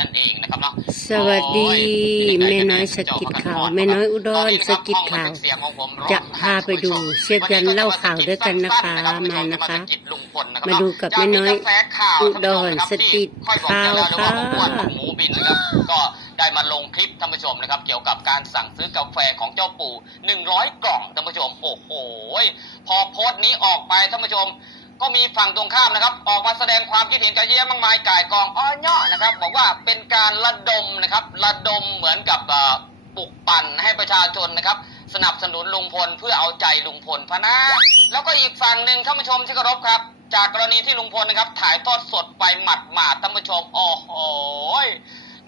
นั่นเองนะครับเนาะสวัสดีแม่น้อยสกิดข่าวแม่น้อยอุดรสกิดข่าวจะพาไปดูเชฟยันเล่าข่าวด้วยกันนะคะมานะคะ มาดูกับแม่น้อยอุดรสกิดข่าวค่ะหมูบินนะครับก็ได้มาลงคลิปท่านผู้ชมนะครับ เกี่ยวกับการสั่งซื้อกาแฟของเจ้าปู่ 100 กล่องท่านผู้ชมโอ้โหพอโพสต์นี้ออกไปท่านผู้ชม ก็มีฝั่งตรงข้ามนะครับ ออกมาแสดงความคิดเห็นกันเยอะมากมายก่ายกองอ้อเนาะนะครับ บอกว่าเป็นการระดมนะครับ ระดมเหมือนกับปลุกปั่นให้ประชาชนนะครับ สนับสนุนลุงพลเพื่อเอาใจลุงพลพะนะแล้วก็อีกฝั่งหนึ่งท่านผู้ชมที่เคารพครับ จากกรณีที่ลุงพลนะครับ ถ่ายทอดสดไปหมัดหมาดท่านผู้ชมโอ้โห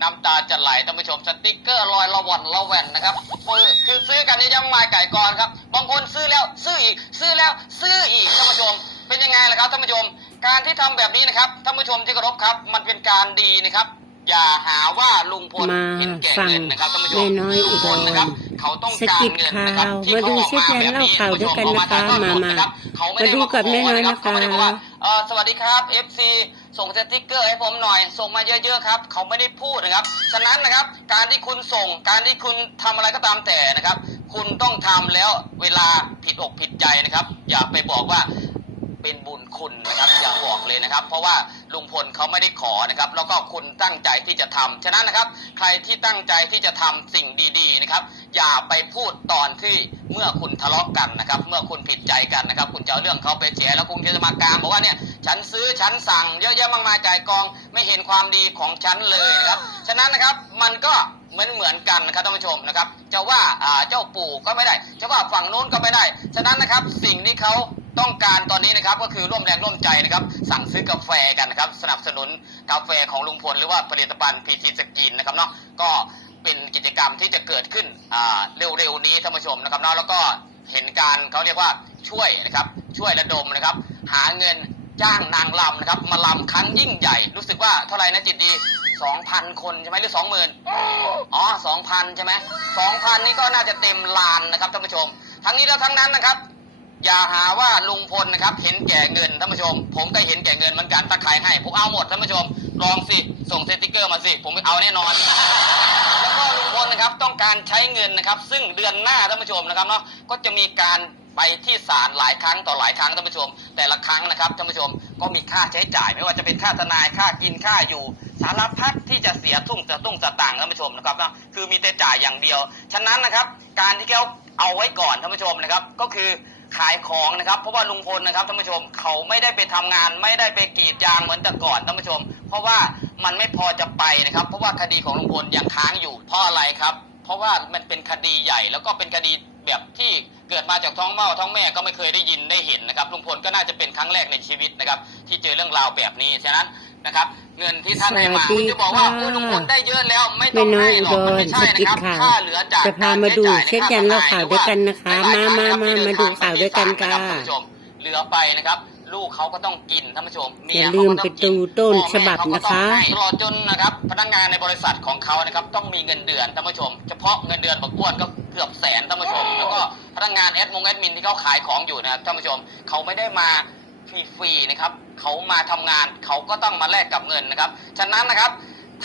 น้ำตาจะไหลท่านผู้ชมสติกเกอร์ลอยละวันละแวนนะครับคือซื้อกันนี่ยังมายไก่กรครับ บางคนซื้อแล้วซื้ออีก ซื้อแล้วซื้ออีกท่านผู้ชม เป็นยังไงล่ะครับท่านผู้ชม การที่ทำแบบนี้นะครับท่านผู้ชมที่เคารพครับ มันเป็นการดีนะครับ อย่าหาว่าลุงพลมาเห็นแก่ฟังเงินนะครับท่านผู้ชมแม่น้อยอุลุงดพรลนะครับเขาต้องสการกิดเงินข่านะครับวที่มาดูเขาออกเชฟยันแบบเล่าข่าวด้วยกันนะคะท่ผู้ชมามานะครับเขไได้มาดูกับแม่น้อยนะคะเขาไม่ได้บอกว่าเอ่อสวัสดีครับ FC ส่งสติกเกอร์ให้ผมหน่อย ส่งมาเยอะๆครับ เขาไม่ได้พูดนะครับ ฉะนั้นนะครับ การที่คุณส่ง การที่คุณทำอะไรก็ตามแต่นะครับ คุณต้องทำแล้วเวลาผิดอกผิดใจนะครับ อย่าไปบอกว่า เป็นบุญคุณนะครับอย่าบอกเลยนะครับ เพราะว่าลุงพลเขาไม่ได้ขอนะครับ แล้วก็คุณตั้งใจที่จะทำฉะนั้นนะครับ ใครที่ตั้งใจที่จะทำสิ่งดีๆนะครับ อย่าไปพูดตอนที่เมื่อคุณทะเลาะกันนะครับ เมื่อคุณผิดใจกันนะครับ คุณจะเอาเรื่องเขาไปแฉแล้วคุณจะมากลางบอกว่าเนี่ยฉันซื้อฉันสั่งเยอะแยะมากมายจ่ายกอง ไม่เห็นความดีของฉันเลยนะครับฉะนั้นนะครับมันก็เหมือนเหมือนกันนะครับท่านผู้ชมนะครับจะว่าอ่าเจ้าปู่ก็ไม่ได้จะว่าฝั่งนู้นก็ไม่ได้ ฉะนั้นนะครับสิ่งที่เขา ต้องการตอนนี้นะครับก็คือร่วมแรงร่วมใจนะครับ สั่งซื้อกาแฟกันนะครับ สนับสนุนกาแฟของลุงพลหรือว่าผลิตภัณฑ์พีทีสกินนะครับเนาะก็เป็นกิจกรรมที่จะเกิดขึ้นเร็วๆนี้ท่านผู้ชมนะครับเนาะแล้วก็เห็นการเขาเรียกว่าช่วยนะครับ ช่วยระดมนะครับ หาเงินจ้างนางลำนะครับ มาลำครั้งยิ่งใหญ่ รู้สึกว่าเท่าไหร่นะจิตดีสองพันคนใช่ไหมหรือสองหมื่นอ๋อสองพันใช่ไหมสองพันนี่ก็น่าจะเต็มลานนะครับท่านผู้ชม ทั้งนี้แล้วทั้งนั้นนะครับ อย่าหาว่าลุงพลนะครับ เห็นแก่เงินท่านผู้ชม ผมก็เห็นแก่เงินเหมือนกันถ้าใครให้ผมเอาหมดท่านผู้ชม ลองสิ ส่งสติกเกอร์มาสิ ผมเอาแน่นอน แล้วก็ลุงพลนะครับต้องการใช้เงินนะครับ ซึ่งเดือนหน้าท่านผู้ชมนะครับเนาะก็จะมีการไปที่ศาลหลายครั้งต่อหลายครั้งท่านผู้ชม แต่ละครั้งนะครับท่านผู้ชมก็มีค่าใช้จ่ายไม่ว่าจะเป็นค่าทนายค่ากินค่าอยู่ สารพัดที่จะเสียทุ่งจะตุ้งสตางท่านผู้ชมนะครับเนาะคือมีแต่จ่ายอย่างเดียว ฉะนั้นนะครับ การที่เขาเอาไว้ก่อนท่านผู้ชมนะครับ ก็คือ ขายของนะครับ เพราะว่าลุงพลนะครับท่านผู้ชมเขาไม่ได้ไปทำงาน ไม่ได้ไปกรีดยางเหมือนแต่ก่อนท่านผู้ชม เพราะว่ามันไม่พอจะไปนะครับ เพราะว่าคดีของลุงพลยังค้างอยู่เพราะอะไรครับ เพราะว่ามันเป็นคดีใหญ่แล้วก็เป็นคดีแบบที่เกิดมาจากท้องเมาท้องแม่ก็ไม่เคยได้ยินได้เห็นนะครับลุงพลก็น่าจะเป็นครั้งแรกในชีวิตนะครับที่เจอเรื่องราวแบบนี้ฉะนั้น นะครับ เงินที่ท่านให้มาสวัสดีคุณจะบอกว่าค่ะโอ้ยลุงพลได้เยอะแล้วไม่ต้แม่องน้อยให้หรอุอกดมันรไม่สใช่นะกิดครับข่าวค่าเหลือจากจะพามาดูเชฟยันเล่าข่าวด้วยกันนะคะ มามามามาดูข่าวด้วยกันค่ะท่านผู้ชมเหลือไปนะครับลูกเขาก็ต้องกินท่านผู้ชมเมีอย่าเขลืมก็ไปต้องกินดูต้นพ่อแม่ฉบับเขาก็นะต้องคะให้ตลอดจนนะครับ พนักงานในบริษัทของเขานะครับ ต้องมีเงินเดือนท่านผู้ชม เฉพาะเงินเดือนบักอ้วนก็เกือบแสนท่านผู้ชม แล้วก็พนักงานแอดมงแอดมินที่เขาขายของอยู่นะครับท่านผู้ชมเขาไม่ได้มา ฟรีๆนะครับเขามาทำงานเขาก็ต้องมาแลกกับเงินนะครับ ฉะนั้นนะครับ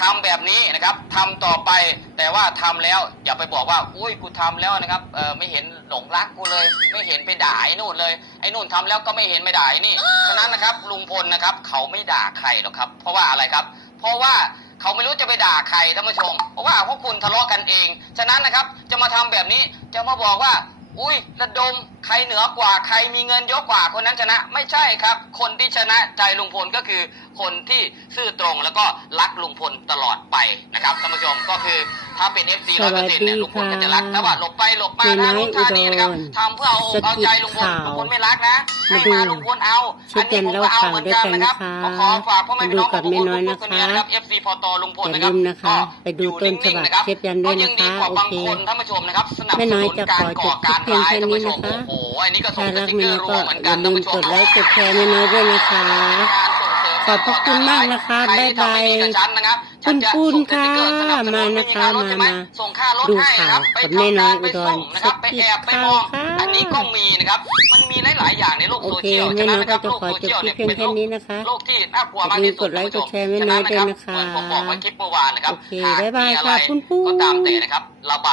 ทำแบบนี้นะครับทำต่อไปแต่ว่าทำแล้วอย่าไปบอกว่า อุ้ยกูทำแล้วนะครับเออไม่เห็นหลงรักกูเลย ไม่เห็นไปด่าไอ้นู่นเลยไอ้นู่นทำแล้วก็ไม่เห็นไม่ด่าไอ้นี่ฉะนั้นนะครับลุงพลนะครับ เขาไม่ด่าใครหรอกครับ เพราะว่าอะไรครับ เพราะว่าเขาไม่รู้จะไปด่าใครท่านผู้ชม เพราะว่าพวกคุณทะเลาะกันเอง ฉะนั้นนะครับจะมาทำแบบนี้จะมาบอกว่า อุ้ยระดมใครเหนือกว่าใครมีเงินเยอะกว่าคนนั้นชนะไม่ใช่ครับ คนที่ชนะใจลุงพลก็คือคนที่ซื่อตรงแล้วก็รักลุงพลตลอดไปนะครับท่านผู้ชมก็คือ ถ้าเป็น FC สร้อยวัเปอสร์เซ็นต์ดีเนี่ยลุงพลค่ะก็จะรักแต่ว่าหลบไปหลบมาแม่ท่าน้อยนู้นท่านี้นะครับอุดรทำเพื่อเอาสกิดเอาใจลุงพลข่าวลุงพลไม่รักนะให้มาดูมาลุงพลเอาช่วยกันเล่าข่าวด้วยกันนะคะก็ขอฝากพ่อแม่พี่น้องมาดูกับแม่น้อยนะคะรับ FC พอตลุงพลอย่านะคลืรับมนะคะไปดูต้นฉบับเชฟยันด้วยนะคะก็งดีกว่าบางโอเคคนท่านผู้ชมนะครับสนับสแม่น้นุอยนจะการขอจก่อบคลิกาปรเพียงร้ายแค่ท่านนี้ผู้ชนะมคะโอ้โหอันนี้ก็ส่ถ้างสรักติ๊กแม่เกอน้อยร์รัก็วเหมือนอกันย่าท่าลืนมผู้ชกมดไลค์กดแชร์แม่น้อยด้วยนะคะการส่งเสริมขอบพระคุณมากนะคะใรบ๊ายที่ทำบาย ไม่ดีกับฉันนะครับฉันจะปุ้นๆส่งสติ๊กเกอร์สนับสนุนค่ะมานะคะไรถใช่ไหมาส่งค่ารถดูให้นะครับข่าวไปกับแม่ทำน้งาอยนไปอุดรส่งนะครับไปแอบไปมองค่ะอันนี้ก็มีนะครับมันมีหลายๆอย่างในโลกโอโซเคเชียลแม่ฉะน้นั้อนยนะคก็รับจะโลกขอโซจบเชียลที่เนี่ยเพียงเป็นโลกแค่นี้นะคะโลกที่น่ากลัวมากอย่าลืที่มสุกดดไลค์กดแชร์ท่านผู้ชแม่น้อยฉะด้วยนะคะเหมือนผมบอกว่าคลิปเมื่อวานนะครับโอเคหกบ๊ายบายมีอค่ะไรปุ้นๆก็ตามแต่นะครับระบาย